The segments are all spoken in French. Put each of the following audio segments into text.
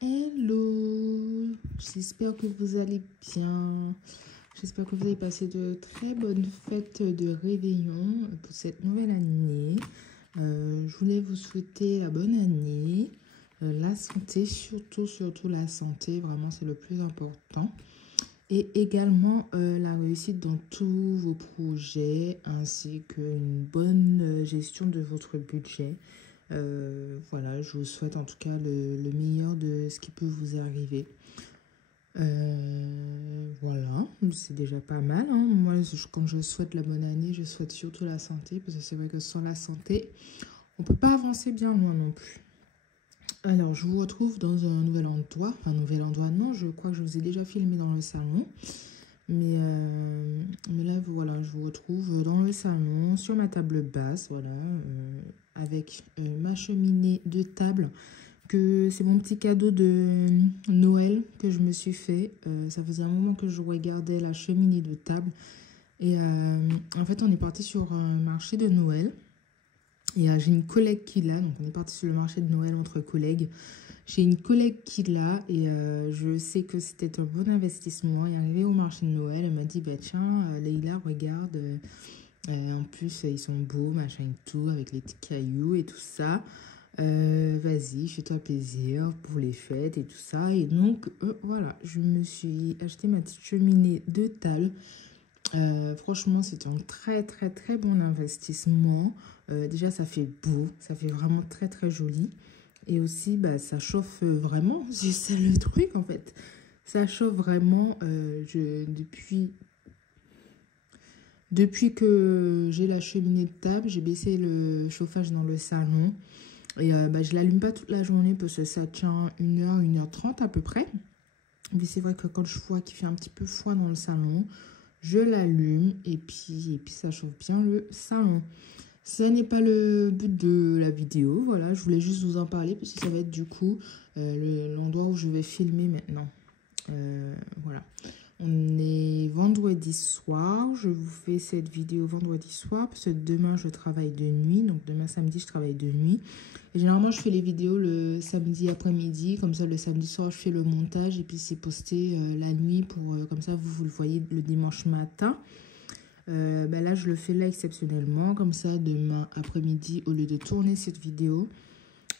Hello, j'espère que vous allez bien. J'espère que vous avez passé de très bonnes fêtes de réveillon pour cette nouvelle année. Je voulais vous souhaiter la bonne année, la santé, surtout la santé, vraiment c'est le plus important. Et également la réussite dans tous vos projets ainsi qu'une bonne gestion de votre budget. Voilà, je vous souhaite en tout cas le meilleur de ce qui peut vous arriver. Voilà, c'est déjà pas mal, hein. Moi, quand je souhaite la bonne année, je souhaite surtout la santé, parce que c'est vrai que sans la santé, on peut pas avancer bien loin non plus. Alors, je vous retrouve dans un nouvel endroit. Enfin, un nouvel endroit, non, je crois que je vous ai déjà filmé dans le salon. Mais là, voilà, je vous retrouve dans le salon, sur ma table basse, voilà, avec ma cheminée de table, que c'est mon petit cadeau de Noël que je me suis fait. Ça faisait un moment que je regardais la cheminée de table. Et en fait, on est parti sur un marché de Noël. Et j'ai une collègue qui l'a, donc on est parti sur le marché de Noël entre collègues. J'ai une collègue qui l'a et je sais que c'était un bon investissement. Et arrivée au marché de Noël, elle m'a dit, bah tiens, Leïla, regarde, en plus ils sont beaux, machin et tout, avec les petits cailloux et tout ça. Vas-y, fais-toi plaisir pour les fêtes et tout ça. Et donc, voilà, je me suis acheté ma petite cheminée de table. Franchement, c'est un très bon investissement. Déjà, ça fait beau, ça fait vraiment très joli. Et aussi, bah, ça chauffe vraiment. C'est ça le truc en fait. Ça chauffe vraiment. Depuis que j'ai la cheminée de table, j'ai baissé le chauffage dans le salon. Et bah, je ne l'allume pas toute la journée parce que ça tient 1 heure, 1 h 30 à peu près. Mais c'est vrai que quand je vois qu'il fait un petit peu froid dans le salon, je l'allume et puis ça chauffe bien le salon. Ce n'est pas le but de la vidéo, voilà, je voulais juste vous en parler parce que ça va être du coup l'endroit où je vais filmer maintenant. Voilà, on est vendredi soir, je vous fais cette vidéo vendredi soir parce que demain je travaille de nuit, donc demain samedi je travaille de nuit. Et généralement je fais les vidéos le samedi après-midi, comme ça le samedi soir je fais le montage et puis c'est posté la nuit pour comme ça vous le voyez le dimanche matin. Bah là, je le fais là exceptionnellement. Comme ça, demain après-midi, au lieu de tourner cette vidéo,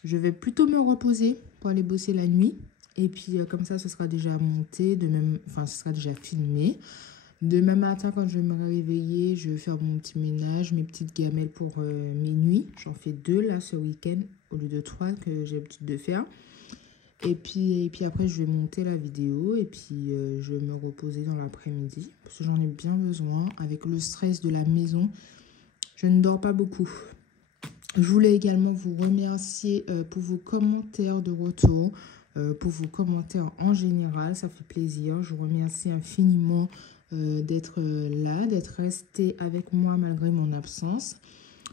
je vais plutôt me reposer pour aller bosser la nuit. Et puis, comme ça, ce sera déjà monté, enfin, ce sera déjà filmé. Demain matin, quand je vais me réveiller, je vais faire mon petit ménage, mes petites gamelles pour mes nuits. J'en fais 2 là ce week-end, au lieu de 3 que j'ai l'habitude de faire. Et puis après, je vais monter la vidéo et puis je vais me reposer dans l'après-midi parce que j'en ai bien besoin. Avec le stress de la maison, je ne dors pas beaucoup. Je voulais également vous remercier pour vos commentaires de retour, pour vos commentaires en général. Ça fait plaisir. Je vous remercie infiniment d'être là, d'être resté avec moi malgré mon absence.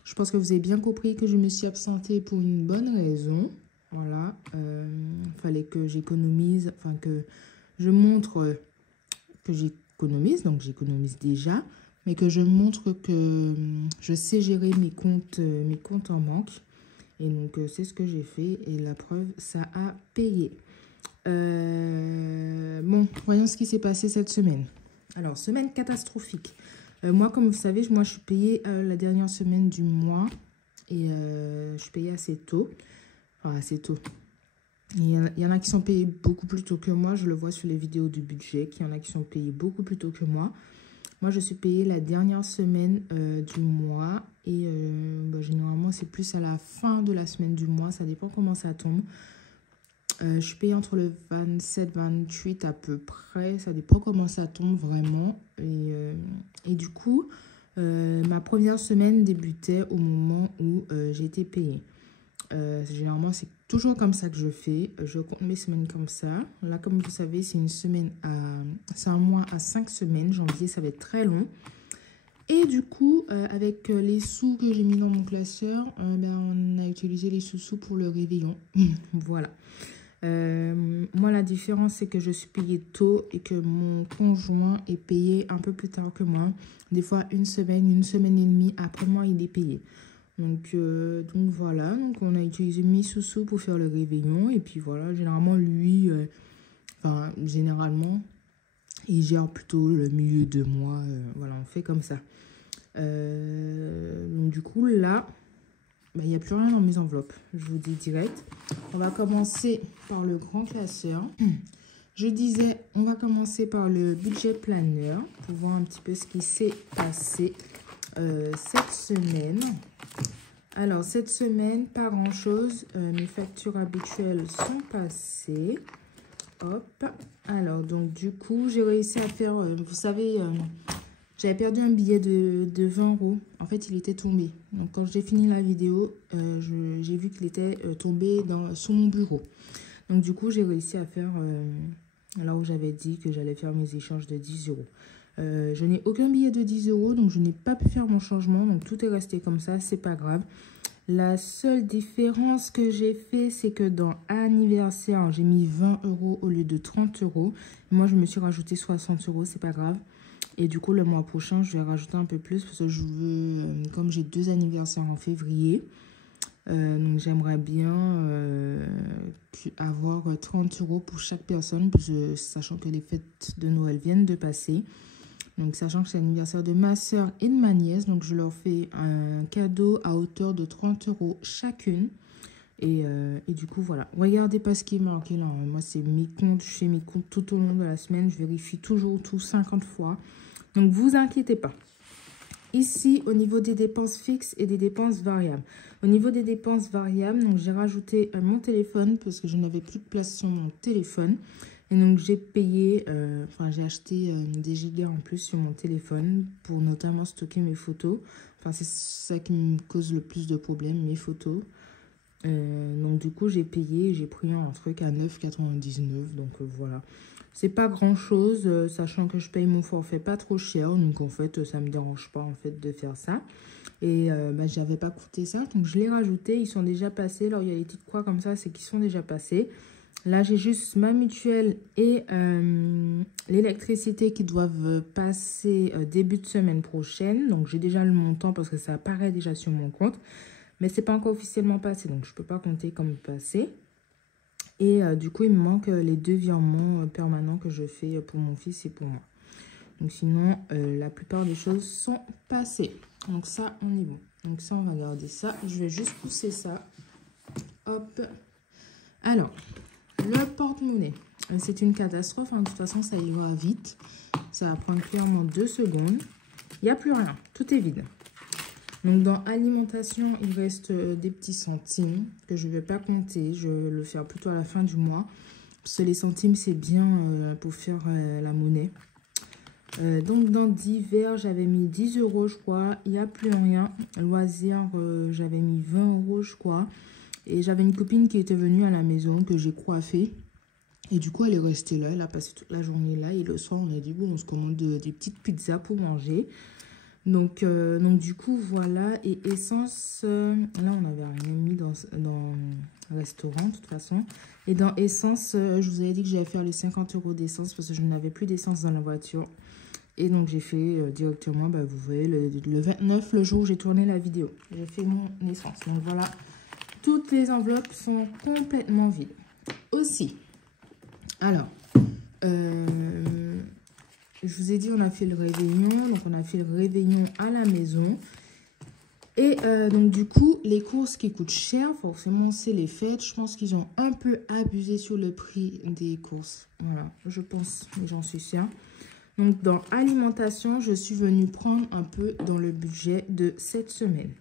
Je pense que vous avez bien compris que je me suis absentée pour une bonne raison. Voilà, fallait que j'économise, enfin que je montre que j'économise, donc j'économise déjà, mais que je montre que je sais gérer mes comptes en banque. Et donc c'est ce que j'ai fait et la preuve, ça a payé. Bon, voyons ce qui s'est passé cette semaine. Alors, semaine catastrophique. Moi, comme vous savez, moi je suis payée la dernière semaine du mois. Et je suis payée assez tôt. Enfin, assez tôt. Il y en a qui sont payés beaucoup plus tôt que moi. Je le vois sur les vidéos du budget. Qu'il y en a qui sont payés beaucoup plus tôt que moi. Moi, je suis payée la dernière semaine du mois. Et bah, généralement, c'est plus à la fin de la semaine du mois. Ça dépend comment ça tombe. Je suis payée entre le 27-28 à peu près. Ça dépend comment ça tombe vraiment. Et du coup, ma première semaine débutait au moment où j'ai été payée. Généralement, c'est toujours comme ça que je fais. Je compte mes semaines comme ça. Là, comme vous savez, c'est c'est un mois à 5 semaines. Janvier, ça va être très long. Et du coup, avec les sous que j'ai mis dans mon classeur, ben, on a utilisé les sous-sous pour le réveillon. Voilà. Moi, la différence, c'est que je suis payée tôt et que mon conjoint est payé un peu plus tard que moi. Des fois, une semaine et demie après moi, il est payé. Donc voilà, donc on a utilisé Misusu pour faire le réveillon. Et puis voilà, généralement lui, enfin généralement, il gère plutôt le milieu de mois. Voilà, on fait comme ça. Donc du coup là, il n'y a plus rien dans mes enveloppes, je vous dis direct. On va commencer par le grand classeur. Je disais, on va commencer par le budget planner pour voir un petit peu ce qui s'est passé cette semaine. Alors, cette semaine, pas grand-chose. Mes factures habituelles sont passées. Hop. Alors, donc, du coup, j'ai réussi à faire... vous savez, j'avais perdu un billet de 20 €. En fait, il était tombé. Donc, quand j'ai fini la vidéo, j'ai vu qu'il était tombé sous mon bureau. Donc, du coup, j'ai réussi à faire... là où j'avais dit que j'allais faire mes échanges de 10 €. Je n'ai aucun billet de 10 €, donc je n'ai pas pu faire mon changement. Donc, tout est resté comme ça, c'est pas grave. La seule différence que j'ai fait, c'est que dans anniversaire, j'ai mis 20 € au lieu de 30 €. Moi, je me suis rajouté 60 €, c'est pas grave. Et du coup, le mois prochain, je vais rajouter un peu plus parce que je veux, comme j'ai 2 anniversaires en février, donc j'aimerais bien avoir 30 € pour chaque personne, parce que, sachant que les fêtes de Noël viennent de passer. Donc sachant que c'est l'anniversaire de ma soeur et de ma nièce, donc je leur fais un cadeau à hauteur de 30 € chacune. Et du coup, voilà. Regardez pas ce qui est marqué là. Moi, c'est mes comptes. Je fais mes comptes tout au long de la semaine. Je vérifie toujours tout 50 fois. Donc, vous inquiétez pas. Ici, au niveau des dépenses fixes et des dépenses variables. Au niveau des dépenses variables, donc j'ai rajouté mon téléphone parce que je n'avais plus de place sur mon téléphone. Et donc, j'ai payé, enfin, j'ai acheté des gigas en plus sur mon téléphone pour notamment stocker mes photos. Enfin, c'est ça qui me cause le plus de problèmes, mes photos. Donc, du coup, j'ai payé, j'ai pris un truc à 9,99 €. Donc, voilà. C'est pas grand chose, sachant que je paye mon forfait pas trop cher. Donc, en fait, ça me dérange pas, en fait, de faire ça. Et j'avais pas coûté ça, donc je l'ai rajouté. Ils sont déjà passés. Alors, il y a des petites croix comme ça, c'est qu'ils sont déjà passés. Là, j'ai juste ma mutuelle et l'électricité qui doivent passer début de semaine prochaine. Donc, j'ai déjà le montant parce que ça apparaît déjà sur mon compte. Mais c'est pas encore officiellement passé, donc je peux pas compter comme passé. Et du coup, il me manque les 2 virements permanents que je fais pour mon fils et pour moi. Donc sinon, la plupart des choses sont passées. Donc ça, on est bon. Donc ça, on va garder ça. Je vais juste pousser ça. Hop. Alors, le porte-monnaie. C'est une catastrophe. Hein. De toute façon, ça ira vite. Ça va prendre clairement 2 secondes. Il n'y a plus rien. Tout est vide. Donc, dans alimentation, il reste des petits centimes que je ne vais pas compter. Je vais le faire plutôt à la fin du mois. Parce que les centimes, c'est bien pour faire la monnaie. Donc, dans divers, j'avais mis 10 €, je crois. Il n'y a plus rien. Loisirs, j'avais mis 20 €, je crois. Et j'avais une copine qui était venue à la maison, que j'ai coiffée. Et du coup, elle est restée là. Elle a passé toute la journée là. Et le soir, on a dit, bon, on se commande des petites pizzas pour manger. Donc du coup, voilà. Et essence, là, on n'avait rien mis dans le restaurant, de toute façon. Et dans essence, je vous avais dit que j'allais faire les 50 € d'essence parce que je n'avais plus d'essence dans la voiture. Et donc, j'ai fait directement, vous voyez, le 29, le jour où j'ai tourné la vidéo. J'ai fait mon essence. Donc, voilà. Toutes les enveloppes sont complètement vides. Aussi, alors... je vous ai dit, on a fait le réveillon. Donc, on a fait le réveillon à la maison. Et donc, du coup, les courses qui coûtent cher, forcément, c'est les fêtes. Je pense qu'ils ont un peu abusé sur le prix des courses. Voilà, je pense, mais j'en suis sûre. Donc, dans alimentation, je suis venue prendre un peu dans le budget de cette semaine.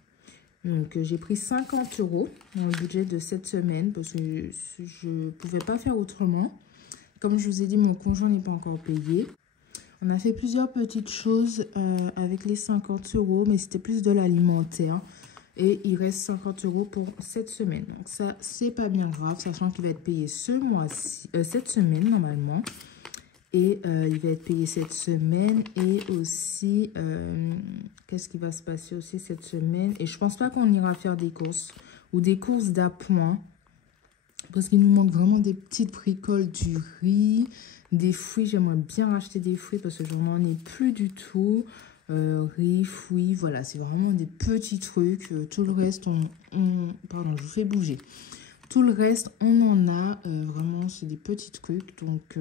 Donc, j'ai pris 50 € dans le budget de cette semaine parce que je ne pouvais pas faire autrement. Comme je vous ai dit, mon conjoint n'est pas encore payé. On a fait plusieurs petites choses avec les 50 €, mais c'était plus de l'alimentaire. Et il reste 50 € pour cette semaine. Donc ça, c'est pas bien grave, sachant qu'il va être payé cette semaine normalement. Et il va être payé cette semaine. Et aussi, qu'est-ce qui va se passer aussi cette semaine? Et je pense pas qu'on ira faire des courses ou des courses d'appoint. Parce qu'il nous manque vraiment des petites bricoles, du riz, des fruits. J'aimerais bien racheter des fruits parce que je n'en ai plus du tout. riz, fruits, voilà, c'est vraiment des petits trucs. Tout le reste, pardon, je vous fais bouger. Tout le reste, on en a. Vraiment, c'est des petits trucs. Donc,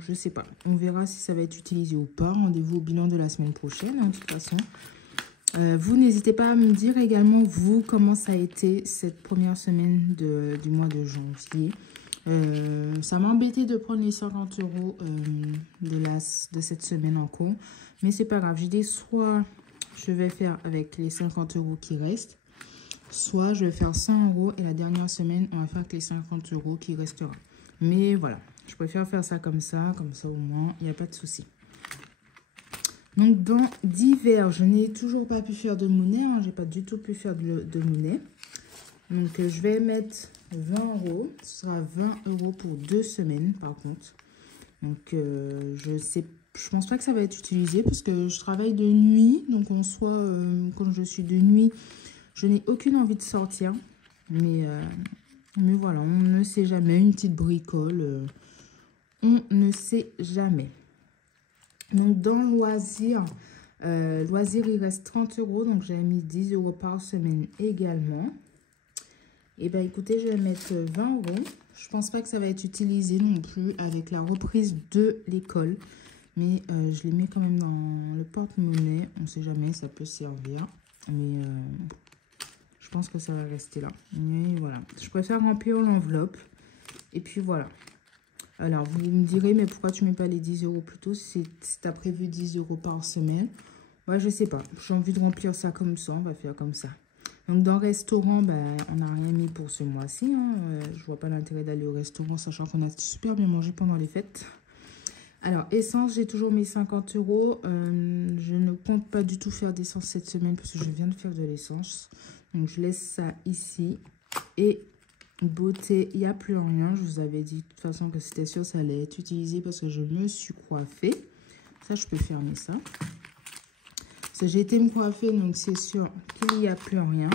je sais pas. On verra si ça va être utilisé ou pas. Rendez-vous au bilan de la semaine prochaine, hein, de toute façon. Vous n'hésitez pas à me dire également, vous, comment ça a été cette première semaine du mois de janvier. Ça m'a embêté de prendre les 50 € de cette semaine en cours. Mais c'est pas grave. J'ai dit soit je vais faire avec les 50 € qui restent, soit je vais faire 100 € et la dernière semaine, on va faire avec les 50 € qui restera. Mais voilà, je préfère faire ça comme ça au moins, il n'y a pas de souci. Donc, dans divers, je n'ai toujours pas pu faire de monnaie. Hein, j'ai pas du tout pu faire de monnaie. Donc, je vais mettre 20 €. Ce sera 20 € pour 2 semaines, par contre. Donc, je pense pas que ça va être utilisé parce que je travaille de nuit. Donc, en soi, quand je suis de nuit, je n'ai aucune envie de sortir. Mais voilà, on ne sait jamais. Une petite bricole, on ne sait jamais. Donc, dans loisirs, il reste 30 €. Donc, j'avais mis 10 € par semaine également. Et bien, écoutez, je vais mettre 20 €. Je pense pas que ça va être utilisé non plus avec la reprise de l'école. Mais je les mets quand même dans le porte-monnaie. On ne sait jamais, ça peut servir. Mais je pense que ça va rester là. Mais voilà. Je préfère remplir l'enveloppe. Et puis voilà. Alors, vous me direz, mais pourquoi tu ne mets pas les 10 € plus tôt si tu as prévu 10 € par semaine? Ouais, je sais pas. J'ai envie de remplir ça comme ça. On va faire comme ça. Donc, dans le restaurant, ben, on n'a rien mis pour ce mois-ci. Hein. Je vois pas l'intérêt d'aller au restaurant, sachant qu'on a super bien mangé pendant les fêtes. Alors, essence, j'ai toujours mis 50 €. Je ne compte pas du tout faire d'essence cette semaine parce que je viens de faire de l'essence. Donc, je laisse ça ici. Et beauté, il n'y a plus rien. Je vous avais dit de toute façon que c'était sûr ça allait être utilisé parce que je me suis coiffée. Ça, je peux fermer ça. Parce que j'ai été me coiffer, donc c'est sûr qu'il n'y a plus rien.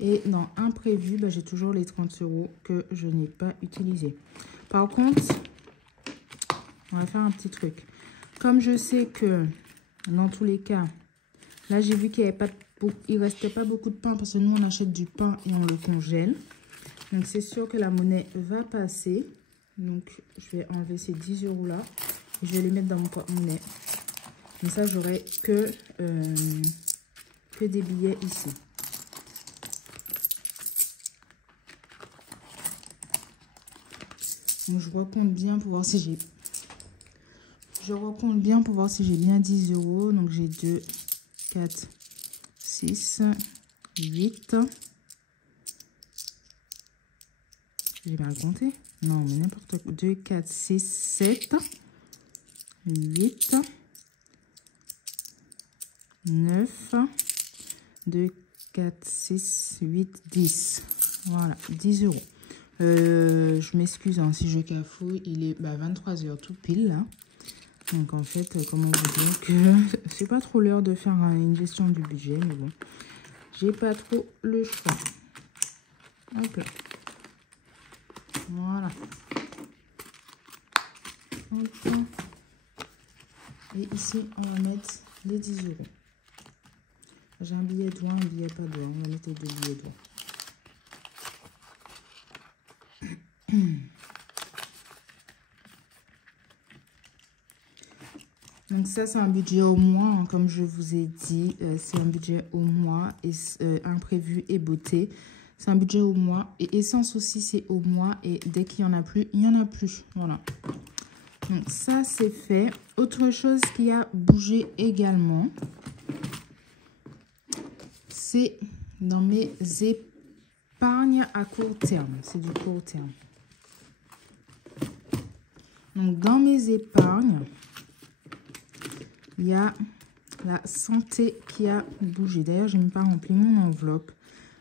Et dans imprévu, ben, j'ai toujours les 30 € que je n'ai pas utilisés. Par contre, on va faire un petit truc. Comme je sais que dans tous les cas, là j'ai vu qu'il ne restait pas beaucoup de pain parce que nous on achète du pain et on le congèle. Donc, c'est sûr que la monnaie va passer. Donc, je vais enlever ces 10 € là. Et je vais les mettre dans mon porte-monnaie. Comme ça, j'aurai que des billets ici. Donc, je recompte bien pour voir si j'ai... bien 10 €. Donc, j'ai 2, 4, 6, 8... J'ai mal compté. Non, mais n'importe quoi. 2, 4, 6, 7, 8, 9, 2, 4, 6, 8, 10. Voilà, 10 €. Je m'excuse hein, si je cafouille. Il est 23 h tout pile là. Donc en fait, comment vous dire que c'est pas trop l'heure de faire une gestion du budget. Mais bon, j'ai pas trop le choix. Hop là. Voilà. Hop. Et ici, on va mettre les 10 €. J'ai un billet de 1, un billet pas de 1. On va mettre les 2 billets de 1. Donc ça, c'est un budget au mois. Hein, comme je vous ai dit, c'est un budget au mois. Et imprévu et beauté. C'est un budget au mois. Et essence aussi, c'est au mois. Et dès qu'il n'y en a plus, il n'y en a plus. Voilà. Donc, ça, c'est fait. Autre chose qui a bougé également, c'est dans mes épargnes à court terme. C'est du court terme. Donc, dans mes épargnes, il y a la santé qui a bougé. D'ailleurs, je n'ai même pas rempli mon enveloppe.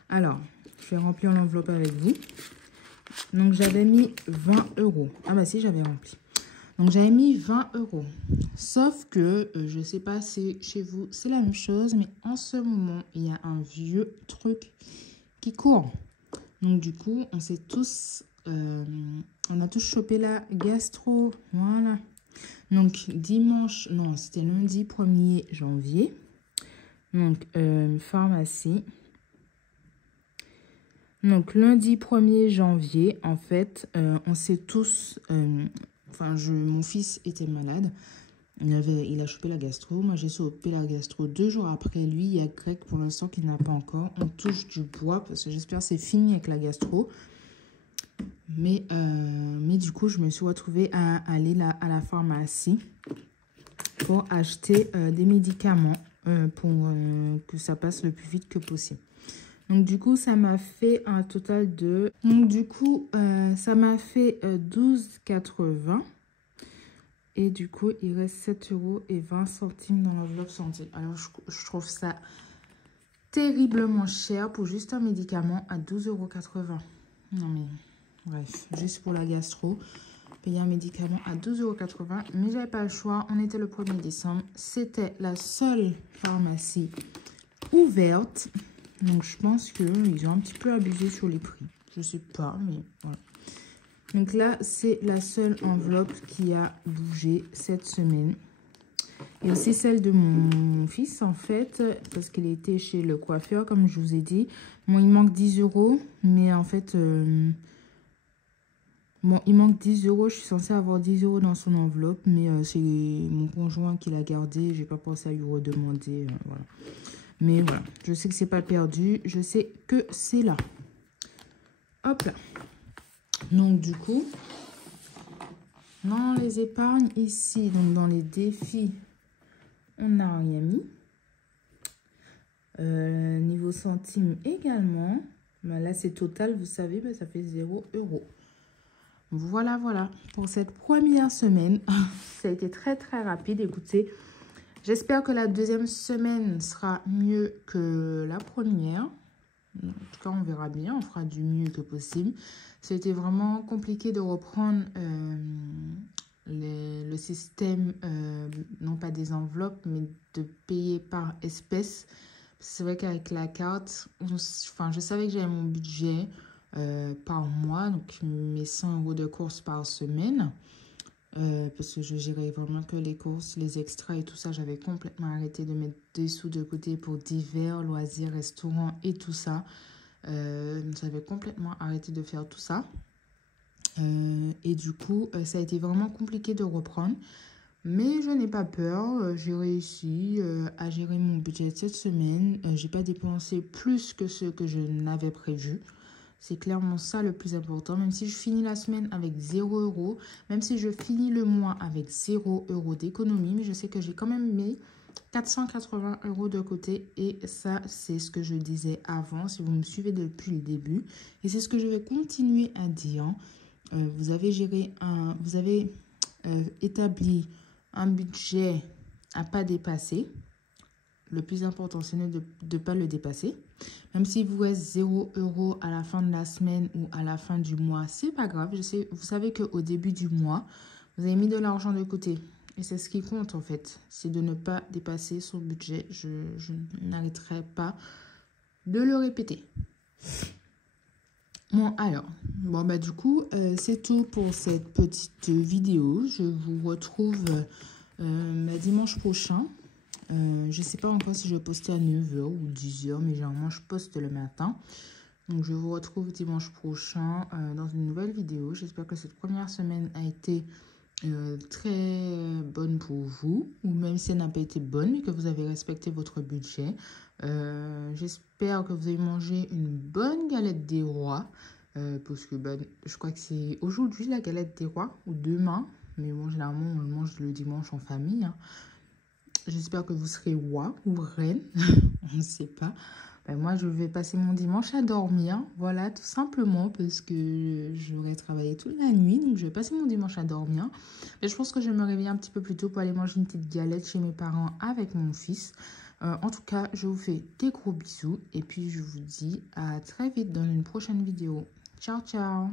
Alors, je vais remplir l'enveloppe avec vous. Donc, j'avais mis 20 €. Ah bah si, j'avais rempli. Donc, j'avais mis 20 €. Sauf que, je ne sais pas si chez vous, c'est la même chose. Mais en ce moment, il y a un vieux truc qui court. Donc, du coup, on s'est tous... on a tous chopé la gastro. Voilà. Donc, dimanche, non, c'était lundi 1er janvier. Donc, pharmacie. Donc, lundi 1er janvier, en fait, on sait tous... mon fils était malade. Il a chopé la gastro. Moi, j'ai chopé la gastro 2 jours après lui. Il y a Greg pour l'instant qui n'a pas encore. On touche du bois parce que j'espère que c'est fini avec la gastro. Mais du coup, je me suis retrouvée à aller à la pharmacie pour acheter des médicaments pour que ça passe le plus vite que possible. Donc, du coup, ça m'a fait un total de... Donc, du coup, ça m'a fait 12,80 €. Et du coup, il reste 7,20 € dans l'enveloppe santé. Alors, je trouve ça terriblement cher pour juste un médicament à 12,80 €. Non, mais bref, juste pour la gastro, payer un médicament à 12,80 €. Mais j'avais pas le choix. On était le 1er décembre. C'était la seule pharmacie ouverte. Donc, je pense qu'ils ont un petit peu abusé sur les prix. Je sais pas, mais voilà. Donc là, c'est la seule enveloppe qui a bougé cette semaine. Et aussi celle de mon fils, en fait, parce qu'il était chez le coiffeur, comme je vous ai dit. Bon, il manque 10 €, mais en fait... bon, il manque 10 €. Je suis censée avoir 10 € dans son enveloppe, mais c'est mon conjoint qui l'a gardé. J'ai pas pensé à lui redemander, voilà. Mais voilà, je sais que c'est pas perdu. Je sais que c'est là. Hop là. Donc, du coup, dans les épargnes ici, donc dans les défis, on n'a rien mis. Niveau centimes également. Ben là, c'est total, vous savez, ben ça fait 0 €. Voilà, voilà. Pour cette première semaine, ça a été très, très rapide. Écoutez, j'espère que la deuxième semaine sera mieux que la première. En tout cas, on verra bien. On fera du mieux que possible. C'était vraiment compliqué de reprendre le système, non pas des enveloppes, mais de payer par espèce. C'est vrai qu'avec la carte, je savais que j'avais mon budget par mois, donc mes 100 € de courses par semaine. Parce que je gérais vraiment que les courses, les extras et tout ça. J'avais complètement arrêté de mettre des sous de côté pour divers, loisirs, restaurants et tout ça. J'avais complètement arrêté de faire tout ça. Et du coup, ça a été vraiment compliqué de reprendre. Mais je n'ai pas peur. J'ai réussi à gérer mon budget cette semaine. J'ai pas dépensé plus que ce que je n'avais prévu. C'est clairement ça le plus important. Même si je finis la semaine avec 0 €, même si je finis le mois avec 0 € d'économie, mais je sais que j'ai quand même mis 480 € de côté. Et ça, c'est ce que je disais avant, si vous me suivez depuis le début. Et c'est ce que je vais continuer à dire. Vous avez établi un budget à pas dépasser. Le plus important, c'est de ne pas le dépasser. Même si vous reste 0 € à la fin de la semaine ou à la fin du mois, c'est pas grave. Vous savez qu'au début du mois, vous avez mis de l'argent de côté. Et c'est ce qui compte en fait. C'est de ne pas dépasser son budget. Je n'arrêterai pas de le répéter. Bon, alors, du coup, c'est tout pour cette petite vidéo. Je vous retrouve dimanche prochain. Je ne sais pas encore si je vais poster à 9 h ou 10 h, mais généralement, je poste le matin. Donc, je vous retrouve dimanche prochain dans une nouvelle vidéo. J'espère que cette première semaine a été très bonne pour vous, ou même si elle n'a pas été bonne, mais que vous avez respecté votre budget. J'espère que vous avez mangé une bonne galette des rois, parce que je crois que c'est aujourd'hui la galette des rois, ou demain, mais bon, généralement, on le mange le dimanche en famille, hein. J'espère que vous serez roi ou reine, on ne sait pas. Moi, je vais passer mon dimanche à dormir, voilà, tout simplement, parce que j'aurais travaillé toute la nuit, donc je vais passer mon dimanche à dormir. Mais je pense que je vais me réveiller un petit peu plus tôt pour aller manger une petite galette chez mes parents avec mon fils. En tout cas, je vous fais des gros bisous, et puis je vous dis à très vite dans une prochaine vidéo. Ciao, ciao!